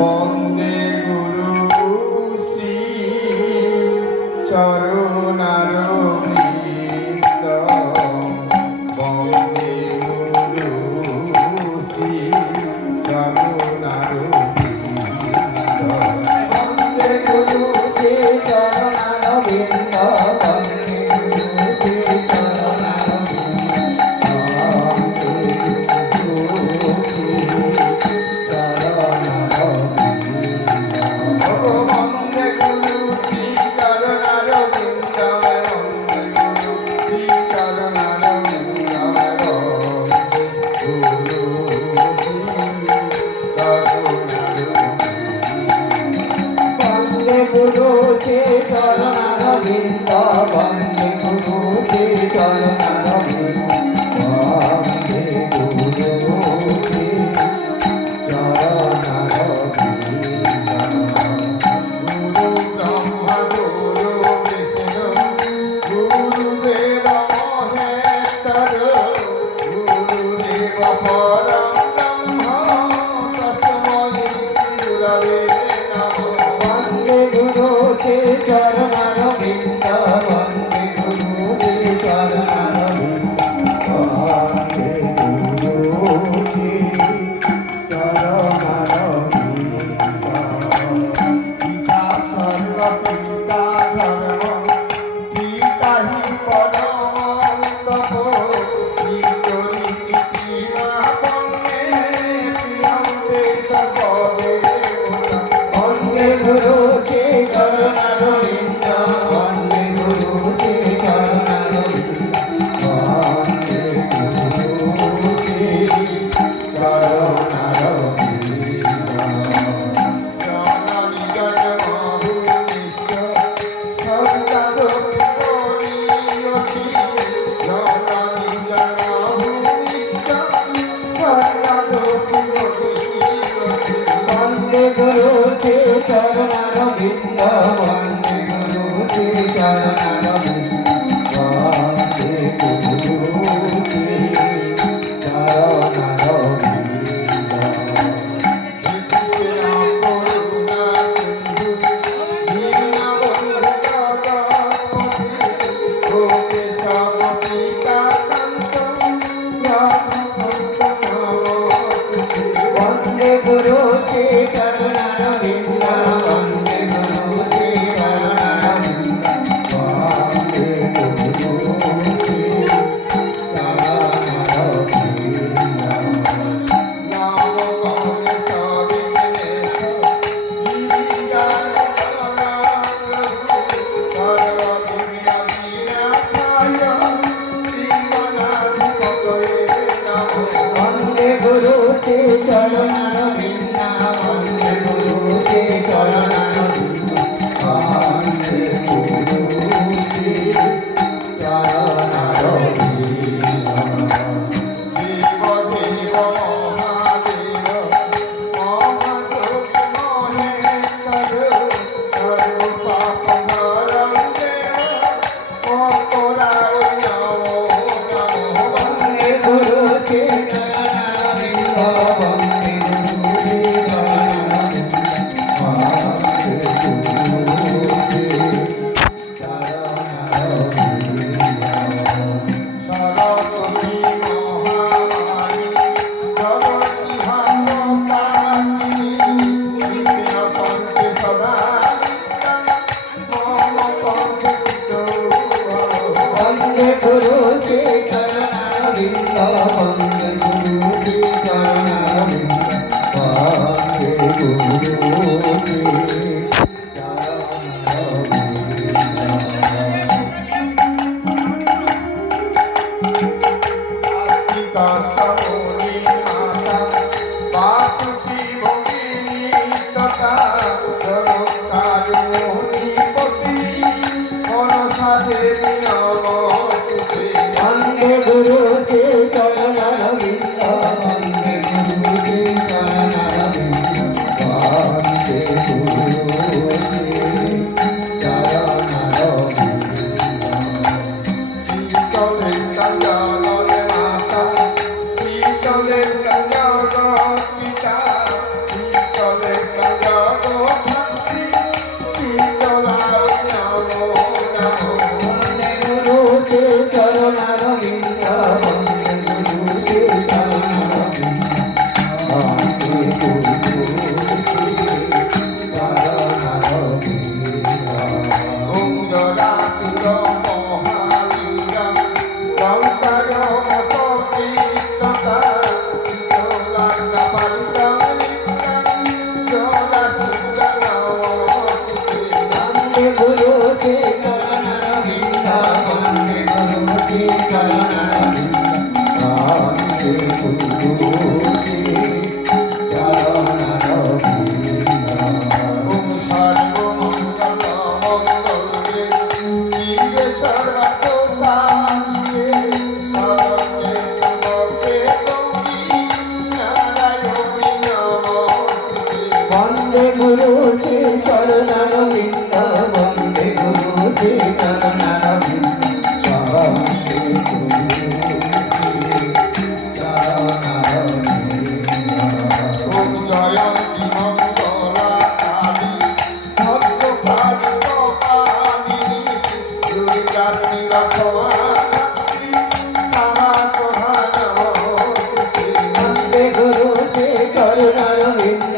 বন্দে গুরু শ্রী চরণারবিন্দ বন্দে গুরু শ্রী চরণারবিন্দ বন্দে গুরু শ্রী চরণারবিন্দ গুরু কে চরণারবিন্দ বন্দে গুরু কে চরণারবিন্দ বন্দে গুরু কে চরণারবিন্দ গুরু ব্রহ্মা গুরু বিষ্ণু গুরুদেব মহেশ্বর গুরুদেব পরম ব্রহ্ম তস্मै গুরবে গুরু কে চরণারবিন্দ বন্দে গুরু কে চরণারবিন্দ বন্দে গুরু কে চরণারবিন্দ পিতা সর্বপিতা ধর্ম পিতা হি পরম তপ বন্দে গুরু কে চরণারবিন্দ বন্দে গুরু কে চরণারবিন্দ বন্দে গুরু কে চরণারবিন্দ জননী জন্মভূমিষ্ঠ স্বর্গাদপি জননী জন্মভূমিষ্ঠ স্বর্গাদপি বন্দে গুরু কে চরণারবিন্দ বন্দে গুরু কে চরণারবিন্দ বন্দে গুরু কে বন্দে গুরু কে চরণারবিন্দ বন্দে গুরু কে চরণারবিন্দ বন্দে গুরু কে চরণারবিন্দ নাম গণেশ বিঘ্নেশ বন্দে গুরু কে চরণারবিন্দ বন্দে গুরু কে চরণারবিন্দ বন্দে গুরু কে চরণারবিন্দ শিব দেব মহাদেব মহাদেব মহেশ্বর সর্ব পাপ হরং দেব মকরায় নমো নমঃ বন্দে গুরু কে চরণারবিন্দ বন্দে গুরু কে চরণারবিন্দ বন্দে গুরু কে চরণারবিন্দ সরস্বতী মহামায়ী জগতি ভাগবতানি নিত্য পন্থে সদা মম পন্থে বন্দে গুরু কে চরণারবিন্দ বন্দে গুরু কে চরণারবিন্দ বন্দে গুরু কে কান্তমণি মাতা বাসুকি ভগিনী তথা জগৎকারিণী পত্নী মনসা দেবী নমস্তুতে বন্দে গুরু কে চরণারবিন্দ বন্দে গুরু কে চরণারবিন্দ বন্দে গুরু কে চরণারবিন্দ গুরু শ্রী চরণারবিন্দ বন্দে গুরু শ্রী চরণারবিন্দ বন্দে গুরু ওম জয়ন্তী মঙ্গলা কালী ভদ্রকালী কপালিনী দুর্গা নিরপমানি সমাসভানমূর্তি বন্দে গুরু শ্রী চরণারবিন্দ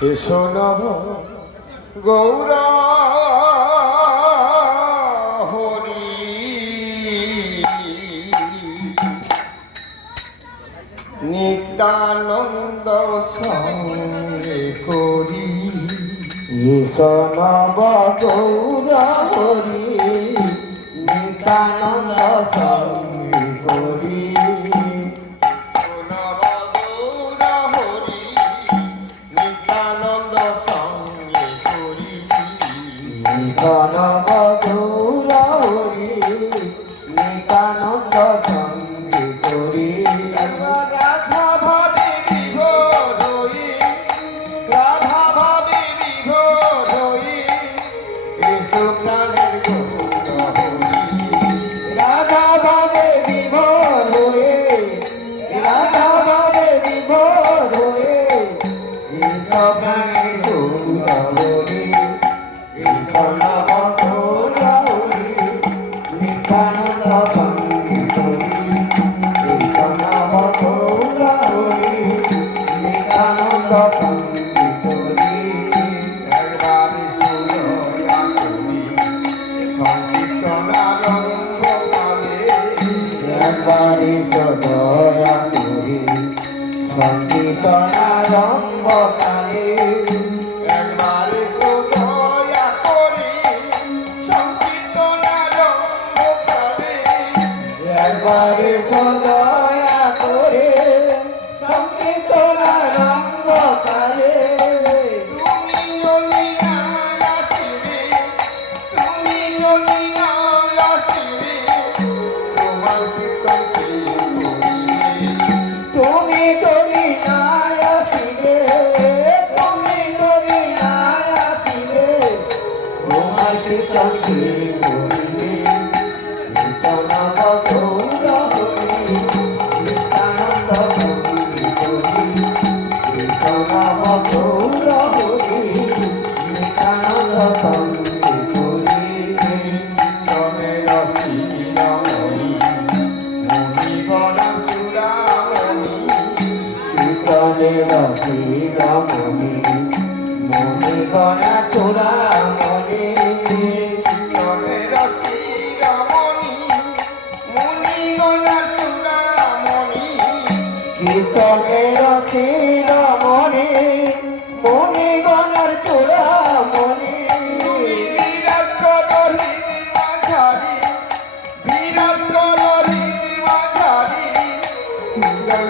কৃষ্ণব গৌর হরি নিত্যানন্দ সঙ্গে করি কৃষ্ণব গৌর হরি নিত্যানন্দ সঙ্গে করি গণব গৌর হরি নিত্যানন্দ সঙ্গে করি রাধা ভাবে বিভোর হই রাধা ভাবে বিভোর হই এসো প্রাণের গৌর হরি রাধা ভাবে বিভোর হয়ে রাধা ভাবে বিভোর হয়ে এসো প্রাণের গৌর হরি নিত্যানন্দ সঙ্গে করি নিত্যানন্দ সঙ্গে করি একবারে দয়া করি সংকীর্তনারম্ভ কালে একবারে দয়া করি সংকীর্তনারম্ভ কালে একবারে দয়া করে সংকীর্তনারম্ভ কালে তুমি নলিনালা শিবে তুমি নলিনালা শিবে তোমার কীর্তন তুমি নলিনালা শিবে তুমি নলিনালা শিবে তোমার কীর্তন করিবে নিত্যানন্দ গৌর হরি নিত্যানন্দ সঙ্গে করি নিত্যানন্দ গৌর হরি নিত্যানন্দ সঙ্গে করি তমের শিরমণি মণিবরম চূড়ামণি কীর্তনের শিরমণি মণিবরা চূড়ামণি কীর্তনের শিরমণি মণিবরা চূড়ামণি কীর্তনের শিরমণি মণিবরার চূড়ামণি বিরাট করি মাঝারি বিরাট করি মাঝারি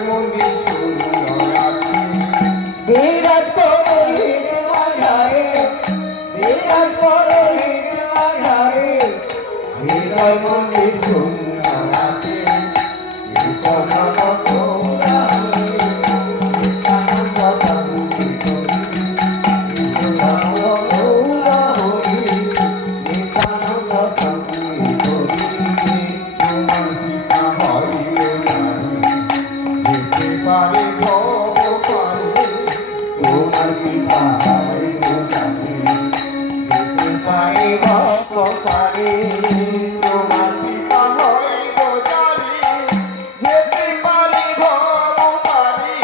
মন্দির বিরাট করি মাঝারে বিরাট করি মাঝারে হৃদয় মন্দির সুন্দরাতে নিত্যানন্দ গৌর হরি নিত্যানন্দ সঙ্গে করি নিত্যানন্দ গৌর হরি নিত্যানন্দ সঙ্গে করি তোমার পিতা হইলে নারী যেতে পারে ভব পারে তোমার পিতা হইলে নারী পারে ভক্ত পারে তোমার কৃপা হয় গো জানি যেতে পারি ভব পারি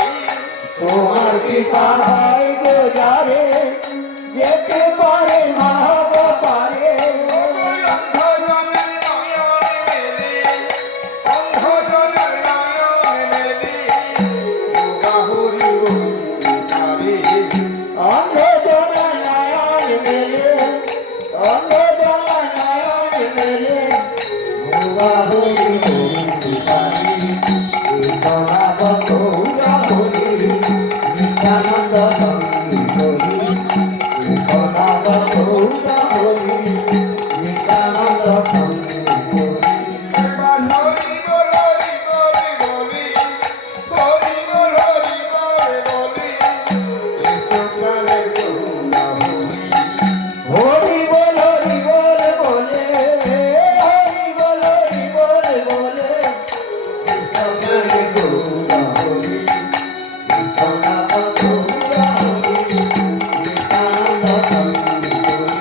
তোমার কৃপা হয় গো যারে যেতে পারে ভাব পারে অন্ধজনের নয়ন মেলে অন্ধজনের নয়ন মেলে বাহুরি তারে অন্ধজনা নয়ন মেলে অন্ধজনা নয়ন মেলে ভোগা হরি হরি পারে সনাব গৌরা হরি নিত্যানন্দ সঙ্গী হরি সনাব গৌরা হরি নিত্যানন্দ সঙ্গী হরি এবার হরি বল হরি বলে বলি হরি বল হরি বলে বলি এসো প্রাণে করুণা হরি হরি বল বলে হরি বল বলে সঙ্গে গৌরা হরি সনাব গৌরা হরি নিত্যানন্দ সঙ্গী হরি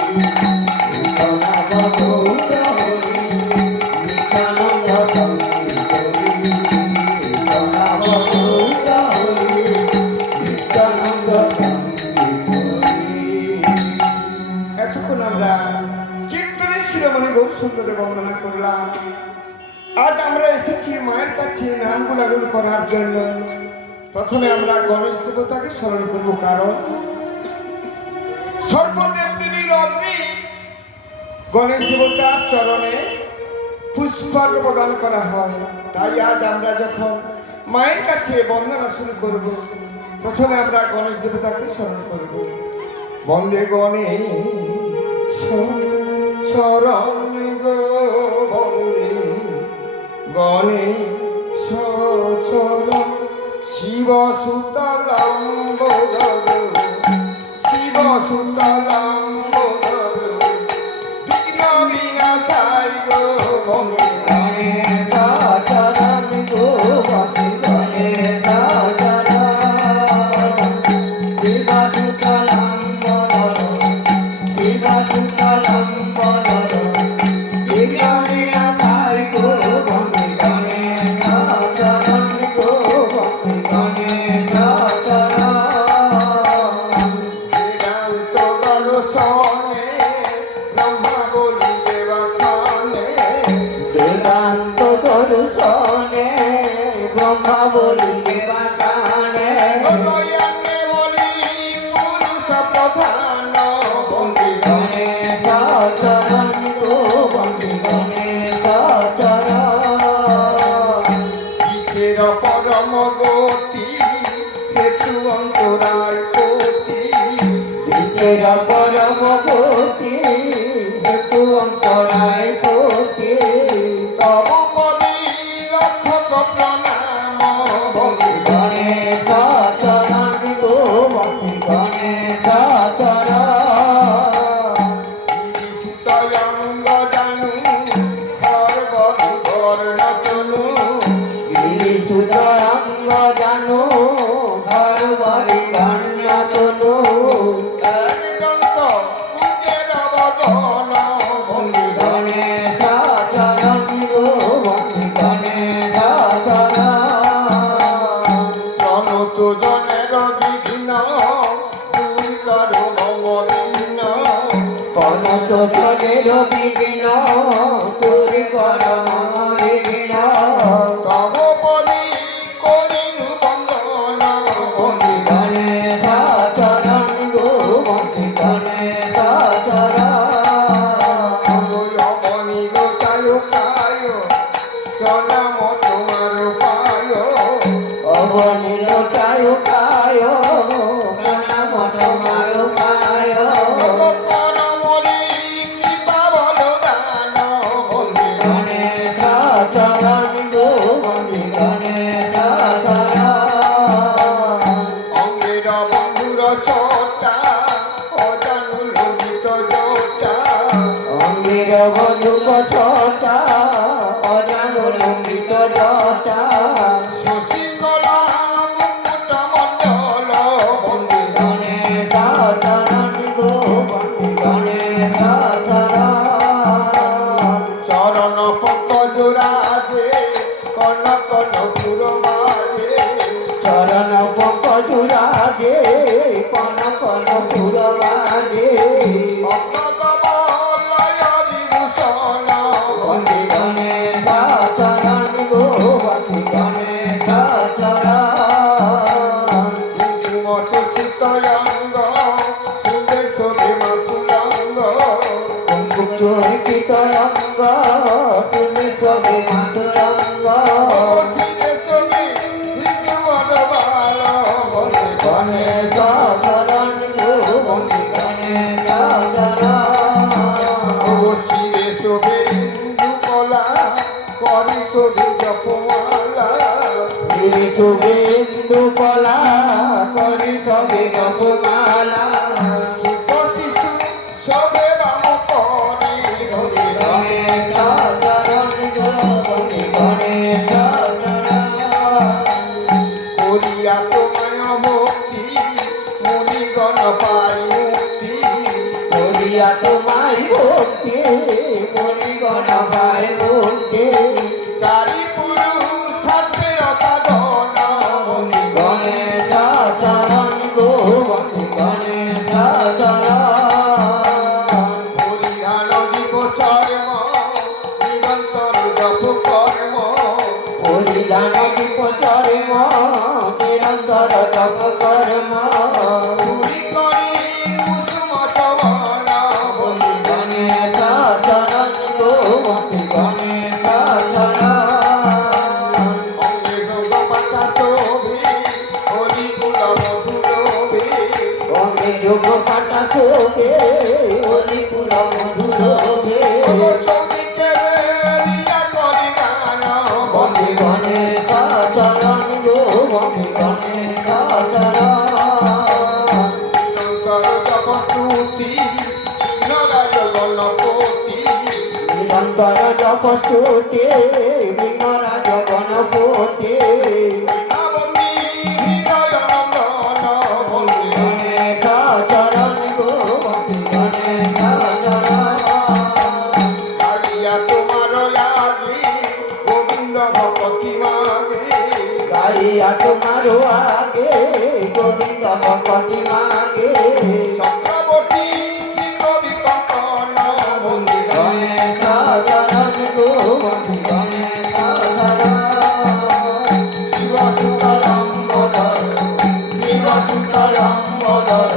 সনাব গৌরা হরি নিত্যানন্দ সঙ্গী হরি সনাব গৌরা হরি নিত্যানন্দ সঙ্গী হরি। এতক্ষণ আমরা কীর্তনের শিরোমণি গৌর সুন্দরে বন্দনা করলাম। আজ আমরা এসেছি মায়ের কাছে নাম গুণাগুণ করার জন্য। প্রথমে আমরা গণেশ দেবতাকে স্মরণ করব, কারণ সর্বদেব তিনি অগ্নি। গণেশ দেবতার চরণে পুষ্পার্ঘ্য প্রদান করা হয়। তাই আজ আমরা যখন মায়ের কাছে বন্দনা শুরু করব, প্রথমে আমরা গণেশ দেবতাকে স্মরণ করব। বন্দে গণেশ চরণ গো বন্দে গণেশ চরণ শিব সুতরাং শিব সুতরাং বিঘ্ন বিনাশায় গো বন্দে গণেশ চরণ গো বন্দে গণেশ চরণ শিব সুতরাং শিব সুতরাং বিঘ্ন বিনাশায় গো বন্দে গণেশ চরণ গো বন্দে গণেশ চরণ বেদান্ত দর্শনে ব্রহ্মা বলি দেবখানে বেদান্ত দর্শনে ব্রহ্মা বলিবে বাতানে লয়ানে বলি পুরুষ প্রধান বন্দে গণেশ চরণ গো বন্দে গণেশ চরণ কিসের পরম গতি হেতু অন্তরায় কোটি বিশের পরম গতি হেতু অন্তরায় কোটি তব পদী রক্ষক প্রণাম বন্দে গণেশ চরণ গো বন্দে গণেশ চরণ সুতয়ঙ্গ জানু সর্বধি বর্ণতনু সুতরাঙ্গ জানো ঘর বাড়ি ধন্য তনু দন্ত কুঞ্জের বদন বন্দে গণেশ চরণ গো বন্দে গণেশ চরণ জনত জনের বিঘ্ন দুই করো মঙ্গলিন কনক জনের বিঘ্ন তুরি কর বিঘ্ন তব পদী করিনু বন্দন বন্দে গণেশ চরণ গো বন্দে গণেশ চরণ রমণী লোকায় কায় প্রণাম তোমার পায় অবনীল কায় কায় প্রণাম তোমার কায় পরমরি কৃপা বলদান বন্দে গণেশ চরণ গো বন্দে গণেশ চরণ অঙ্গের বন্ধুর ছোটা অজানু লঙ্ঘিত জোটা অঙ্গের বধুক ছটা অজানো লঙ্ঘিত জটা শশীকলা মুকুট মণ্ডল বন্দে গণেশ চরণ গো বন্দে গণেশ চরণ রে বাম করে গণে গণেশ চরণ গো গণে গণেশ করিয়া তোমায় ভক্তি মুনিগণ পাই মুক্তি করিয়া তোমায় ভক্তি মণিগণ পায় মুক্তি চারি পুরুষ সাথের সাধন গণেশ চরণ গো গণে গণেশ চরণ পরিধান দিব চর্ম নিরন্তর জপ কর্ম পরিধান দীপ চর্ম নিরন্তর জপ কর্ম চুরি করি কুসুম চবন গণেশ চরণ গো গণে গণেশ চরণ অঙ্গে যোগ পাতা শোভে হরিকুল মধুরবে অঙ্গে যোগ পাতা শোভে হরিকুল মধুরবে চৌদিকে লীলা করি গান গণে গণেশ চরণ গো গণে গণেশ চরণ নিরন্তর জপ স্তুতি নরাজ গণপতি নিরন্তর জপস্তুতি বিঘ্নরাজ গণপতি নবমী হৃদয় নন্দন বন্দে গণেশ চরণ গো গণে গণেশ চরণ ছাড়িয়া তোমার লাগি গোবিন্দ ভক্তি মাগে গাইয়া তোমার আগে গোবিন্দ ভক্তি মাগে চক্রবর্তী কবি কঙ্কন বন্দে গণেশ চরণ গো গণে গণেশ চরণ শিব সুতরাম বদর শিব সুতরাম বদর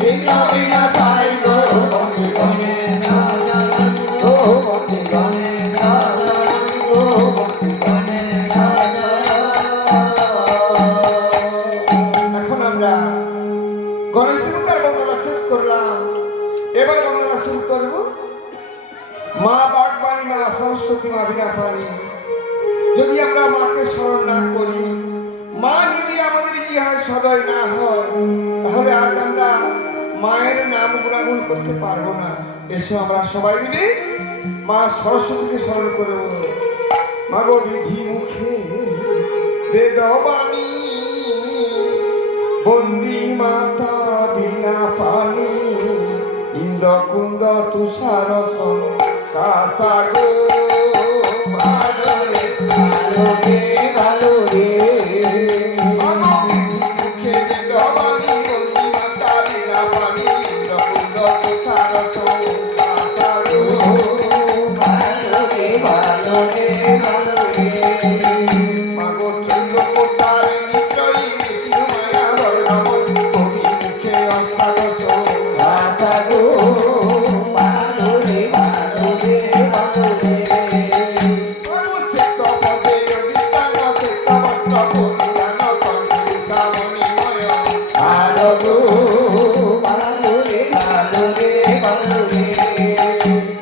বিঘ্ন বিনাশায় গো গণে গণেশ চরণ গো গণে গণেশ চরণ গো গণে গণেশ চরণ এখন আমরা গণেশ দেবতার বন্দনা শেষ করলাম এবার বন্দনা শুরু করব মা বাগবাণী মা সরস্বতী মা বিনাপানি যদি আমরা মাকে স্মরণ না করি মা যদি আমাদের ইহার সদয় না হয় তাহলে আজ আমরা মায়ের নাম গুণাগুণ করতে পারবো না। এসো আমরা সবাই মিলে মা সরস্বতীকে স্মরণ করব। মা গো বিধি মুখে বেদবাণী বন্দি মাতা বিনা পানি ইন্দ্রকুন্দ তুষার কাসাগো ভালো রে ভালো রে মুখে বেদবাণী বন্দি মাতা বিনা পানি ইন্দ্রকুন্দ তুষার কাসাগো ভালো রে ভালো রে ভালো রে মাগো ত্রৈলোক্যতার নিত্রয়ী বিষ্ণু মায়া বর্ণময় কবি মুখে অষ্টাদশ ভালো গো ভালো রে ভালো রে ভালো রে মাগো শ্বেত পদে অধিষ্ঠান শ্বেত বস্ত্র পরিধান কণ্ঠে মণিময় ভালো গো ভালো রে ভালো রে ভালো রে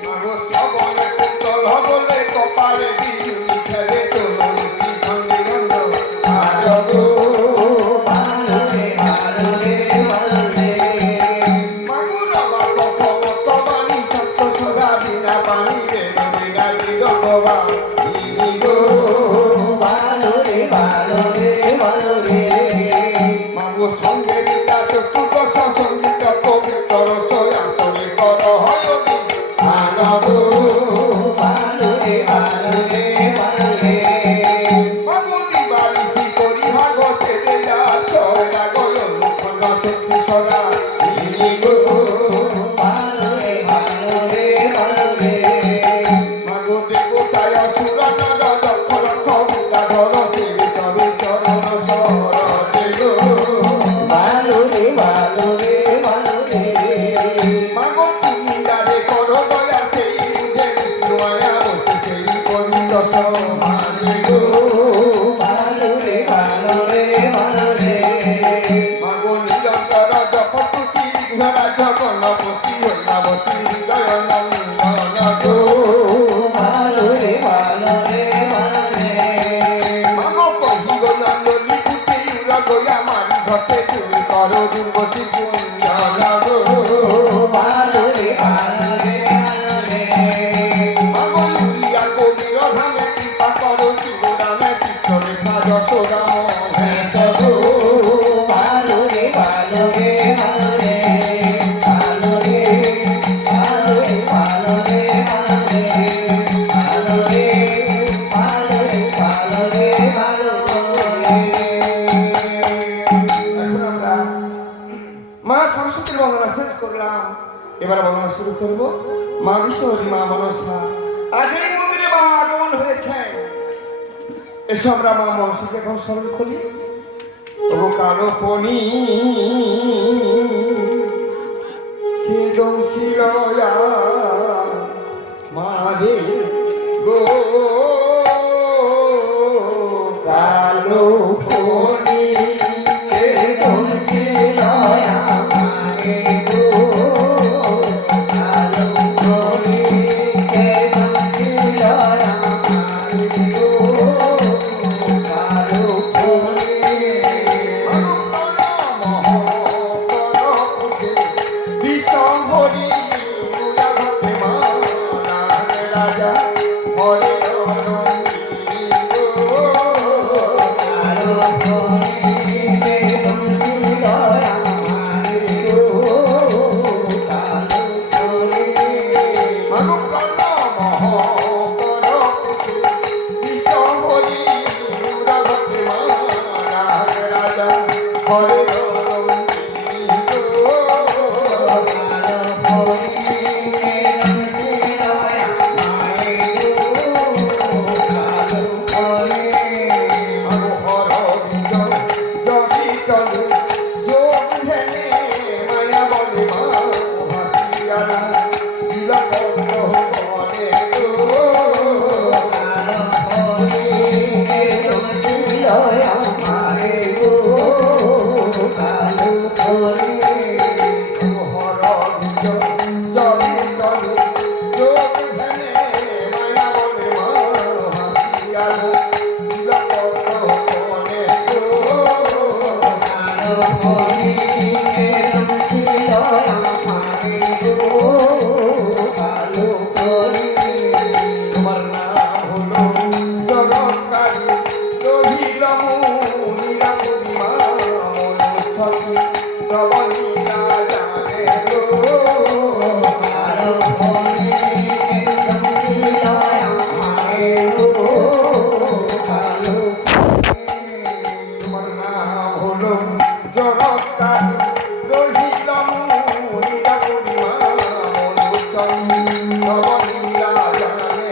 মাগো শ্রবণে কুন্তল বলে কপালে বিজুলি খেলে চলতি খণ্ডিগন্ধ ভালো গো ভালো রে ভালো রে ভালো রে মাগো নবা কপমত বাণী সত্য সদা বিনা বাণী রে বিনা দিগবা গো ভালো রে ভালো রে ভালো রে মাগো সঙ্গে বিকা চতুর্দশ সঙ্গীত পবিত্র আসলে কর হয় ভালো গো ভালো রে ভালো রে ভালো রে মাগো দিবালিশি করি ভাগতে দেয়া ছয় লাগল মুখন শক্তি সদা গো ভালো রে ভালো রে ভালো রে মাগো দেবতায় অসুর নর দক্ষ লক্ষ বিদ্যাধর সেবিত বিচরণ সহর গো ভালো রে ভালো রে ভালো রে মাগো তুমি যারে করো দয়া সেই বুঝে বিষ্ণু মায়া বসে সেই পবিত্র সমাজে গো ভালো রে ভালো রে ভালো রে মাগো নিরন্তর জপতুতি বিঘ্নরা জগন্নপতি হইলাবতী হৃদয় নন্দন গো ভালো রে ভালো রে ভালো রে মাগো কহি গো নন্দনী পুতি উড় গয়া মারি ঘটে তুমি করো দুর্গতি পুণ্য গো ভালো রে ভালো এবার বলা শুরু করবো। মা বিশ্বহরি, মা মনসা, আজ এই মন্দিরে মা আগমন হয়েছে। এসব আমরা মা মনসাকে এখন স্মরণ করি। ও কালো পনি কেদম শিলয়া মারে গো কালো ফণি কেদম শিলয়া মারে গো কালো ফণি কেদম শিলয়া মারে গো কালো ফণি বিশ্বহরি রাজা হরে কালো ফণি কেদম শিলয়া মারে গো কালো ফণি হরে তোমার নাম হলো জগৎকারী রহিলামু নীলাপূর্ণিমা মনুষ্যকে রবনীলা জানে গো তোমার নাম হলো জগৎকারী রহিলামু নীলাপূর্ণিমা মনুষ্যকে রবনীলা জানে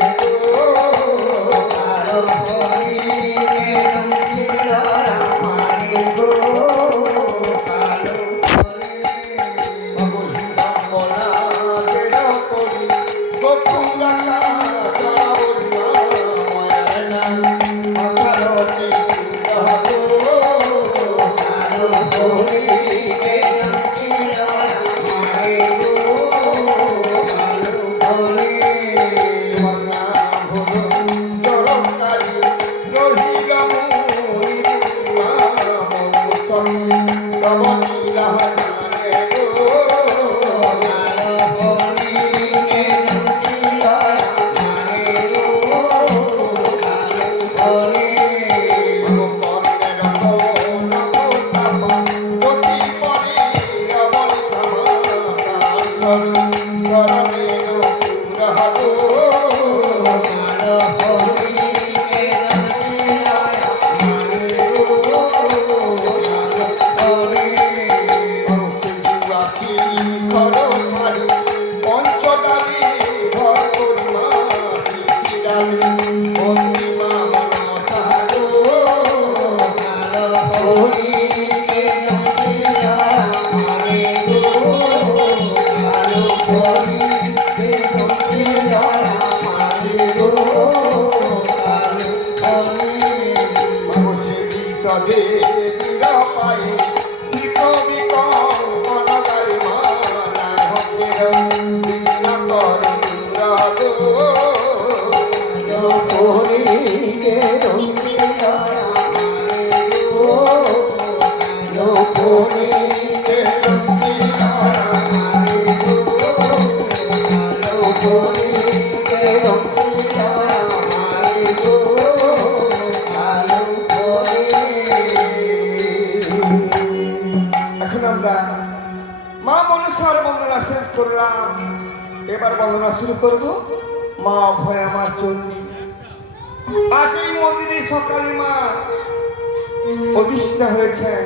এখন আমরা মা মনসার বন্দনা শেষ করলাম। এবার বন্দনা শুরু করব মা অভয়া মা চণ্ডী। আজ এই মন্দিরে সকালে মা অধিষ্ঠা হয়েছেন।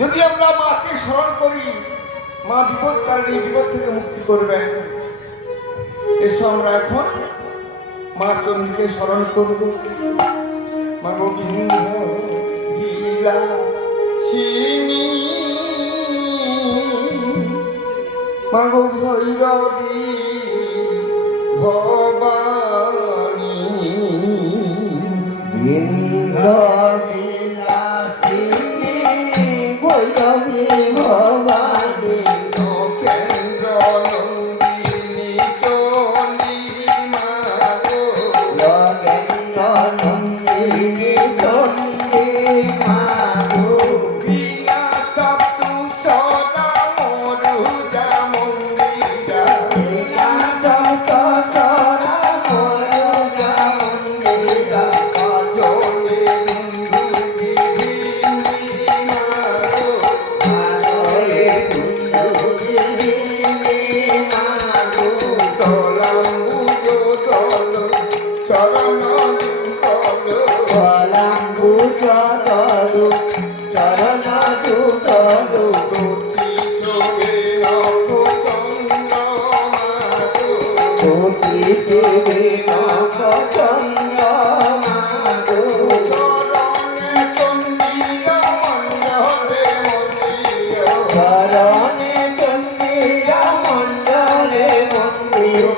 যদি আমরা মাকে স্মরণ করি মা বিপদ কারণে এই বিপদ থেকে মুক্তি করবেন। এসো আমরা এখন মা চন্ডীকে স্মরণ করব। মা গোবিন্দ বিলাসিনী, মা গো ভৈরবী ভবানী, বিলাসিনী ভৈরবী ভবানী, কেন্দ্র নন্দিনী চণ্ডী মা গো, নগেন্দ্র নন্দিনী চণ্ডী মা গো, বিনা শত্রু সদা মরু মন্দিরা, লীলাচঞ্চরা মরুজা মন্দিরা, কাজলে আলোয়ে কুঞ্জবিনী মা গো, কলাম্বুজ তরু চরণ যুগলু, কোটি দেবী নবচন্দ্র মা গো, চরণে চণ্ডীরা মণ্ডলে মন্দির,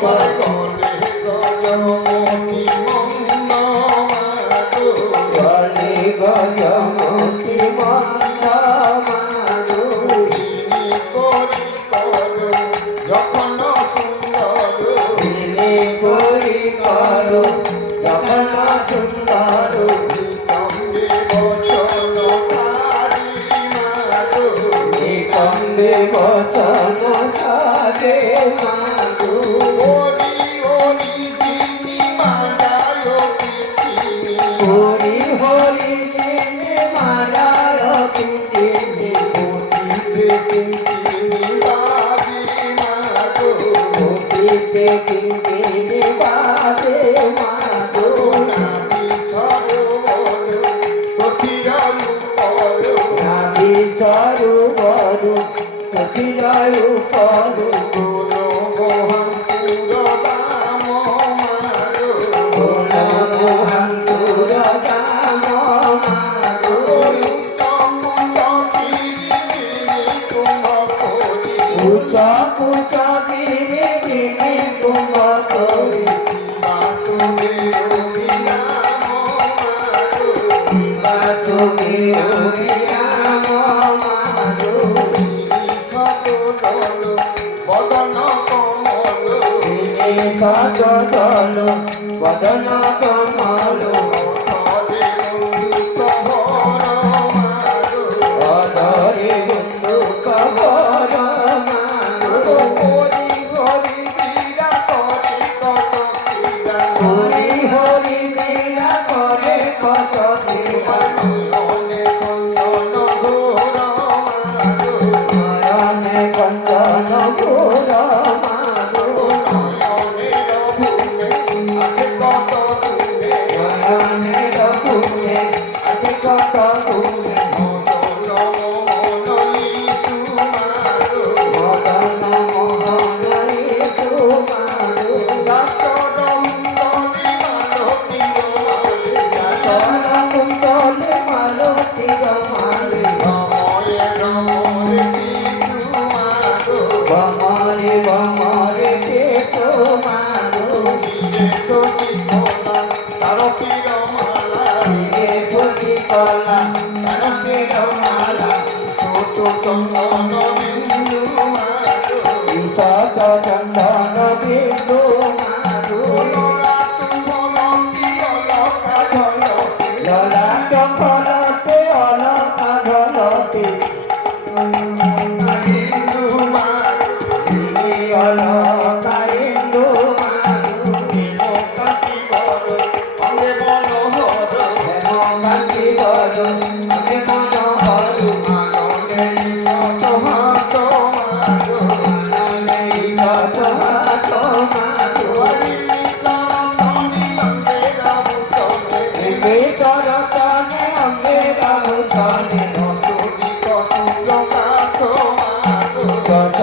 গলে গজমতি মন্দ মা গো, দিনে করি করো যখন সুন্দর, নিকন্দে বচন সাধে মা গো, হরি হরি দিনে মালার পিন্দিনি, গোপীতে কিঙ্কিনি বাজে মা গো, নাভি সরোবর কঠিরায় পর, মোহাঙ্কুর দাম মা গো, উচ্চ উচ্চ দিনে দিনে তুম করি, তুমি অভিরাম মা গো, দিনে কত জল বদন কমল, অধরে বন্ধু কবর মা গো, হরি হরি লীলা করে কত লীলা, নয়নে কন্দন ঘোর মা গো, নয়নের ভূমে আছে কত গুণে, মদন মোহন ঋতু মা গো, চরণ কুণ্ডলে মালতীর মালে, বমরে বমরে কেতো মা গো, হে পতি কলা তারকের মালা, বিশদ চন্দন বিন্দু মা গো, ললাট ফলতে অলকা ঢলতে, অলকা ইন্দু মা গো, হেমকান্তি বর মনে মনোহর, আনন্দে কত হাত মা গো, ভিতর তনে অঙ্গে রাহু তনে, যত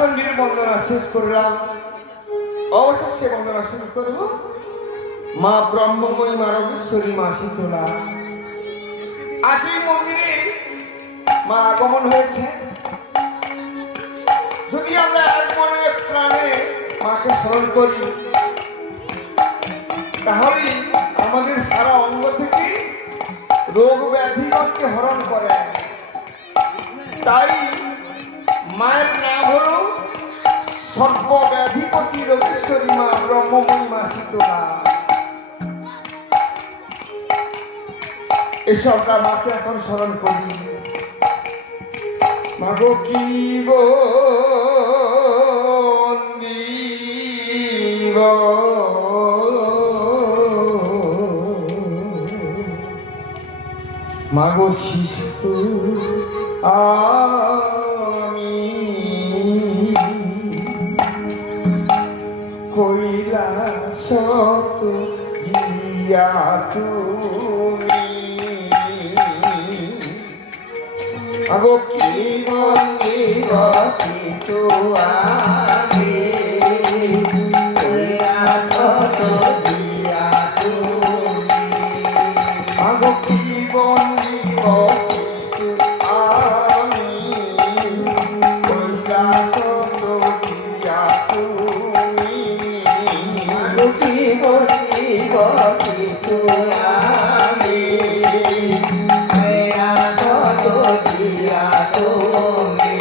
চণ্ডীর বন্দনা শেষ করলাম, অবশেষে বন্দনা শুরু করব মা ব্রহ্মময়ী মা রোগেশ্বরী মা শীতলা। আজ এই মন্দিরে মা আগমন হয়েছে। যদি আমরা এক মনে প্রাণে মাকে স্মরণ করি, তাহলে আমাদের সারা অঙ্গ থেকে রোগ ব্যাধিগণকে হরণ করে। তাই মায়ের নাম হল সর্বব্যাধিপতি রোগেশ্বরী মা ব্রহ্মময়ী মা শীতলা। এসব তার মাকে এখন স্মরণ করি। মাগো কি বন্দিব মাগো শিশু আমি কৈলাসত জিয়া তুমি মাগো কি বন্দিব শিশু আমি কৈলাসত জিয়া তুমি মাগো কি বন্দিব শিশু আমি কৈলাসত জিয়া তুমি মাগো কি বন্দিব শিশু আমি কৈলাসত জিয়া তুমি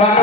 Bye.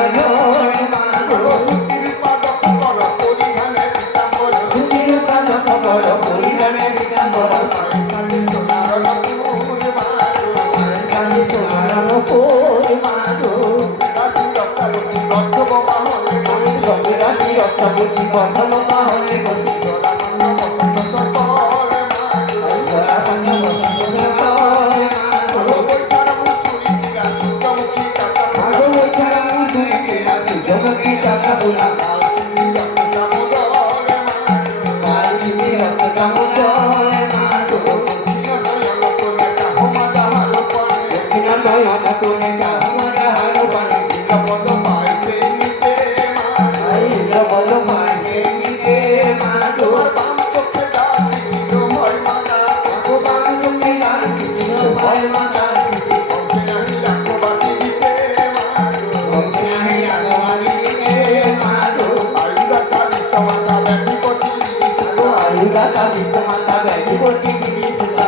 মাতা বিষ্ণু মাতা ব্যাধি গতি বিনি সুতা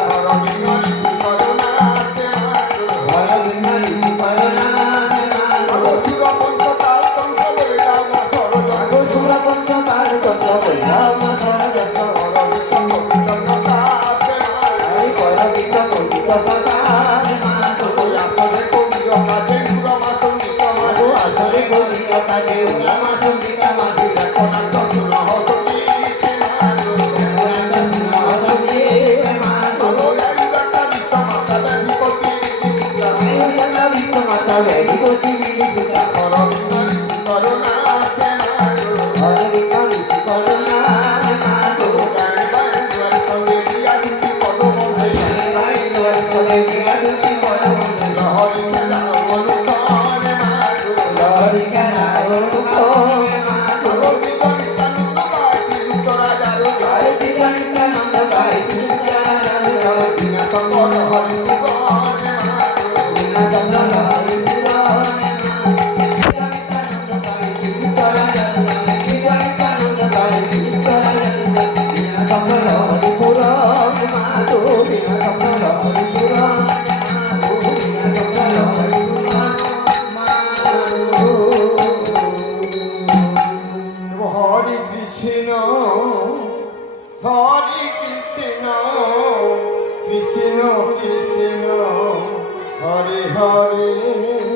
Very good, হরে কৃষ্ণ হরে কৃষ্ণ কৃষ্ণ কৃষ্ণ হরে হরে